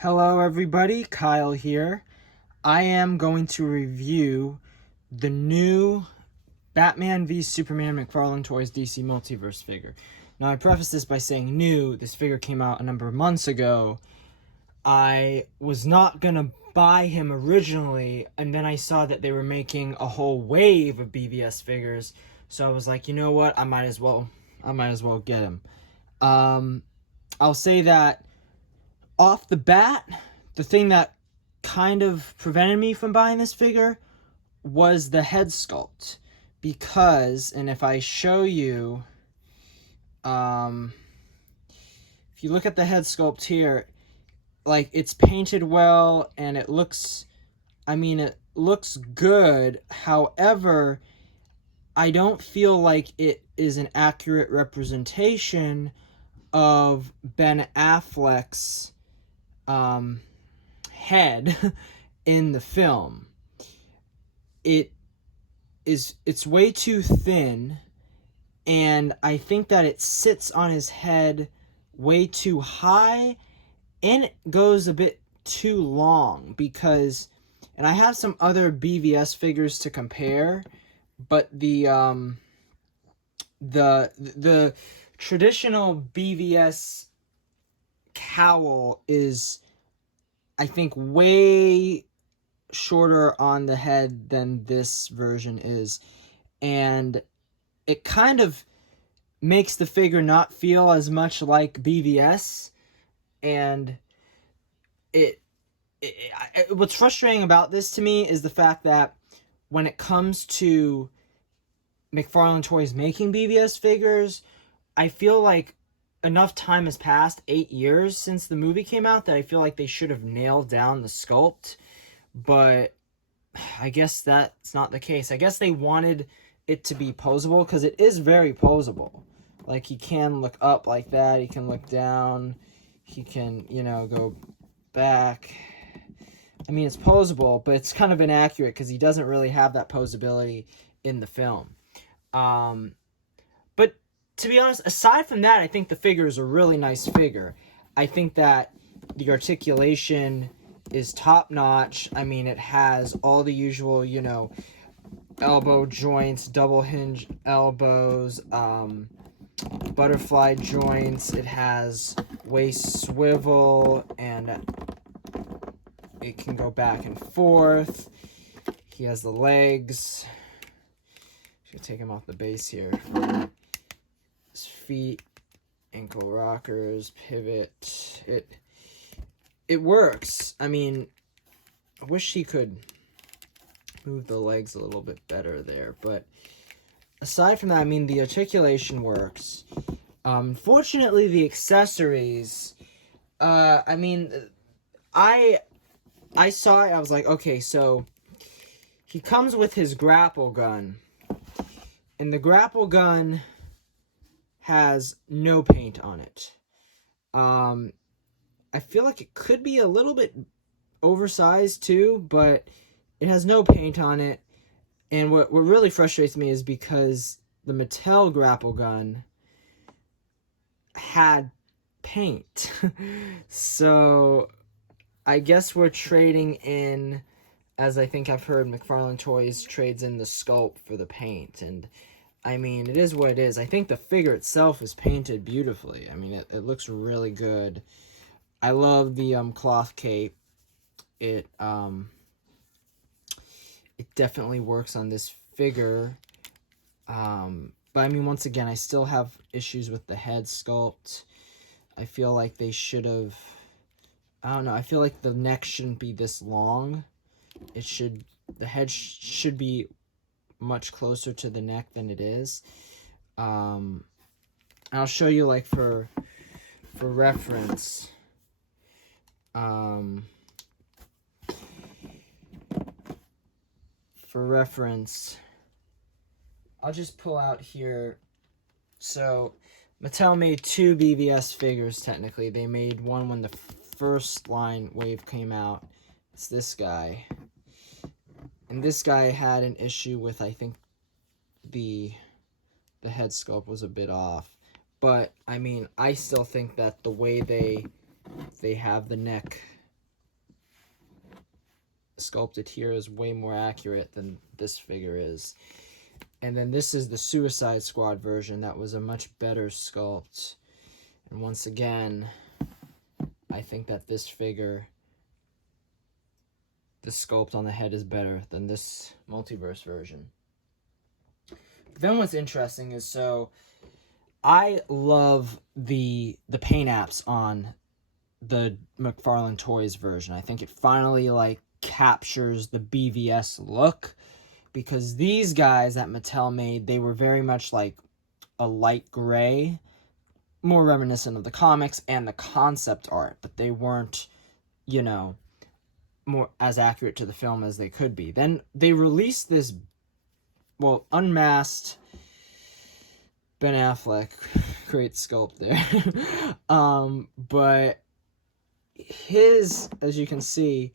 Hello everybody, Kyle here. I am going to review the new Batman v Superman McFarlane Toys DC Multiverse figure. Now I preface this by saying new. This figure came out a number of months ago. I was not gonna buy him originally, and then I saw that they were making a whole wave of BvS figures, so I was like, you know what, I might as well get him. I'll say that off the bat, the thing that kind of prevented me from buying this figure was the head sculpt. Because, and if I show you, if you look at the head sculpt here, like, it's painted well, and it looks, it looks good. However, I don't feel like it is an accurate representation of Ben Affleck's head in the film. It's way too thin, and I think that it sits on his head way too high, and it goes a bit too long because, and I have some other BvS figures to compare, but the traditional BvS cowl is, I think, way shorter on the head than this version is, and it kind of makes the figure not feel as much like BvS. And what's frustrating about this to me is the fact that when it comes to McFarlane Toys making BvS figures, I feel like enough time has passed, 8 years since the movie came out, that I feel like they should have nailed down the sculpt. But I guess that's not the case. I guess they wanted it to be posable, because it is very posable. Like, he can look up like that, he can look down, he can, go back. I mean, it's posable, but it's kind of inaccurate because he doesn't really have that posability in the film. But to be honest, aside from that, I think the figure is a really nice figure. I think that the articulation is top-notch. I mean, it has all the usual, elbow joints, double hinge elbows, butterfly joints. It has waist swivel, and it can go back and forth. He has the legs. Should take him off the base here. His feet, ankle rockers, pivot. It works. I mean, I wish he could move the legs a little bit better there, but aside from that, I mean, the articulation works. Fortunately, the accessories, I saw it, I was like, okay, so he comes with his grapple gun, and the grapple gun has no paint on it. I feel like it could be a little bit oversized too, but it has no paint on it. And what really frustrates me is because the Mattel grapple gun had paint. So I guess we're trading in, as I think I've heard McFarlane Toys trades in the sculpt for the paint. And I mean, it is what it is. I think the figure itself is painted beautifully. I mean, it looks really good. I love the cloth cape. It definitely works on this figure. But I mean, once again, I still have issues with the head sculpt. I feel like they should have, I don't know, I feel like the neck shouldn't be this long. The head should be much closer to the neck than it is. I'll show you, like, for reference. I'll just pull out here. So Mattel made 2 BvS figures, technically. They made one when the first line wave came out. It's this guy. And this guy had an issue with, I think, the head sculpt was a bit off. But, I mean, I still think that the way they have the neck sculpted here is way more accurate than this figure is. And then this is the Suicide Squad version. That was a much better sculpt. And once again, I think that this figure, the sculpt on the head is better than this Multiverse version. Then what's interesting is, so I love the paint apps on the McFarlane Toys version. I think it finally like captures the BvS look, because these guys that Mattel made, they were very much like a light gray, more reminiscent of the comics and the concept art, but they weren't, you know, more as accurate to the film as they could be. Then they released this, well, unmasked Ben Affleck, great sculpt there. But his, as you can see,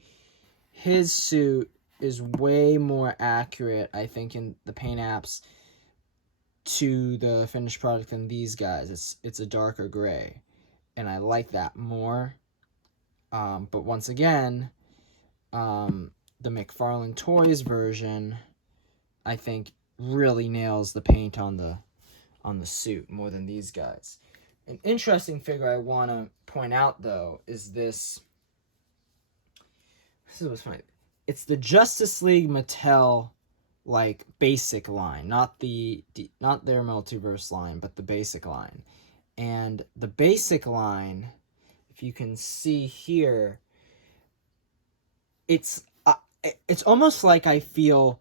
his suit is way more accurate, I think, in the paint apps to the finished product than these guys. It's a darker gray, and I like that more. But once again, the McFarlane Toys version, I think, really nails the paint on the suit more than these guys. An interesting figure I want to point out, though, is this. This is what's funny. It's the Justice League Mattel, like, basic line, not their Multiverse line, but the basic line. And the basic line, if you can see here, it's almost like I feel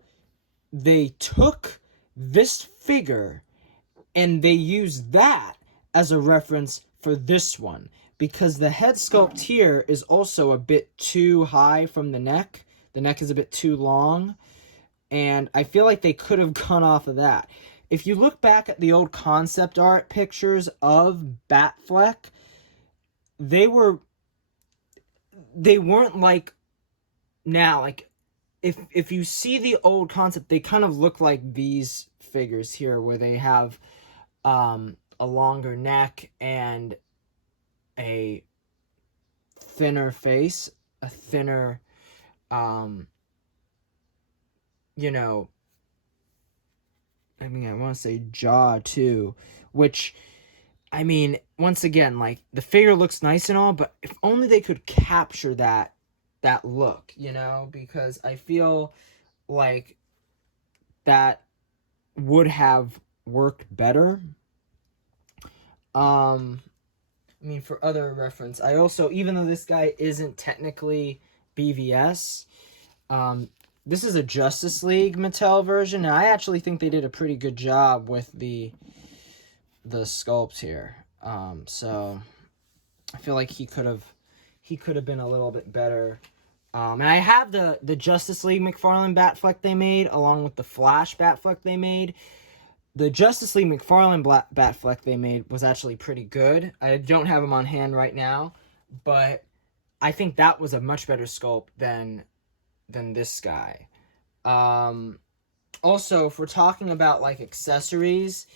they took this figure and they used that as a reference for this one, because the head sculpt here is also a bit too high from the neck. The neck is a bit too long, and I feel like they could have gone off of that. If you look back at the old concept art pictures of Batfleck, they weren't like now. Like, if you see the old concept, they kind of look like these figures here, where they have a longer neck and a thinner face, a thinner, you know, I mean, I want to say jaw too, which, I mean, once again, like, the figure looks nice and all, but if only they could capture that look, you know, because I feel like that would have worked better. I mean, for other reference, I also, even though this guy isn't technically BvS, this is a Justice League Mattel version, and I actually think they did a pretty good job with the sculpt here. So I feel like he could have been a little bit better. And I have the Justice League McFarlane Batfleck they made, along with the Flash Batfleck they made. The Justice League McFarlane Batfleck they made was actually pretty good. I don't have him on hand right now, but I think that was a much better sculpt than this guy. Also, if we're talking about, like, accessories,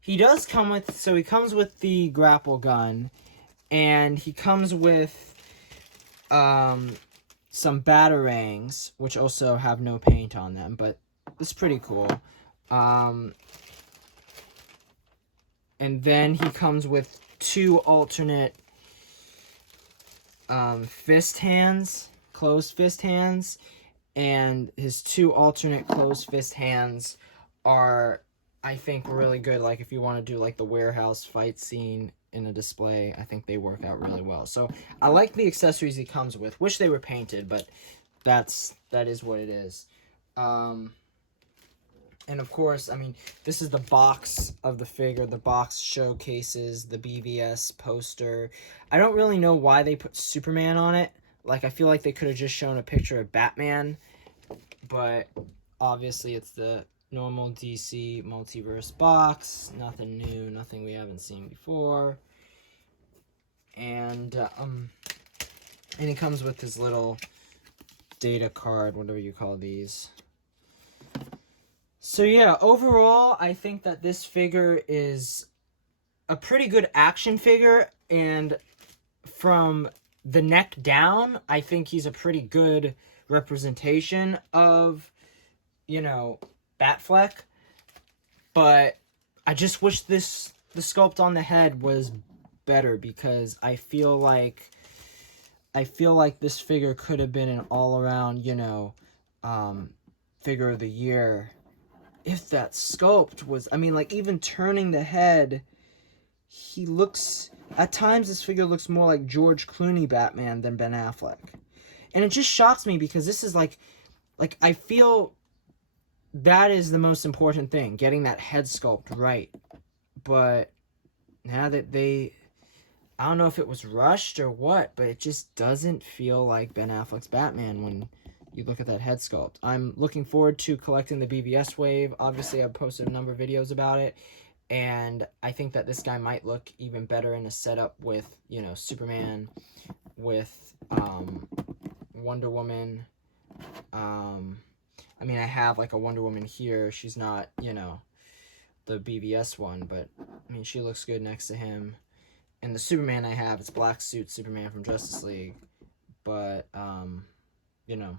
he does come with, so he comes with the grapple gun, and he comes with some batarangs, which also have no paint on them, but it's pretty cool. And then he comes with two alternate fist hands, closed fist hands, and his two alternate closed fist hands are, I think, really good. Like, if you want to do, like, the warehouse fight scene in a display, I think they work out really well. So I like the accessories he comes with. Wish they were painted, but that is what it is. And of course, I mean, this is the box of the figure. The box showcases the BvS poster. I don't really know why they put Superman on it. Like, I feel like they could have just shown a picture of Batman, but obviously it's the normal DC Multiverse box. Nothing new, nothing we haven't seen before. And it comes with this little data card, whatever you call these. So yeah, overall, I think that this figure is a pretty good action figure, and from the neck down, I think he's a pretty good representation of, you know, Batfleck. But I just wish the sculpt on the head was better, because I feel like this figure could have been an all-around, you know, figure of the year if that sculpt was, I mean, like, even turning the head, he looks, at times this figure looks more like George Clooney Batman than Ben Affleck. And it just shocks me, because this is like I feel that is the most important thing, getting that head sculpt right. But now that I don't know if it was rushed or what, but it just doesn't feel like Ben Affleck's Batman when you look at that head sculpt. I'm looking forward to collecting the BvS wave. Obviously, I've posted a number of videos about it, and I think that this guy might look even better in a setup with, you know, Superman, with Wonder Woman. I mean, I have like a Wonder Woman here. She's not, you know, the BvS one, but I mean, she looks good next to him. And the Superman I have, it's black suit Superman from Justice League. But, you know,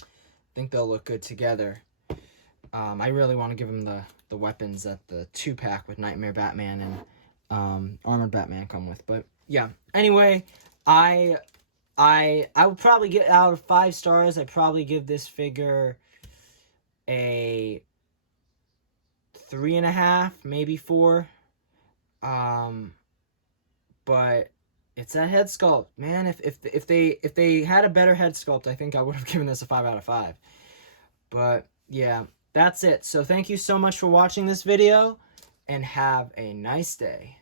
I think they'll look good together. I really want to give him the weapons that the 2-pack with Nightmare Batman and Armored Batman come with. But, yeah. Anyway, I would probably get, out of 5 stars, I'd probably give this figure a 3.5, maybe 4. But it's that head sculpt, man. If they had a better head sculpt, I think I would have given this a 5 out of 5. But yeah, that's it. So thank you so much for watching this video, and have a nice day.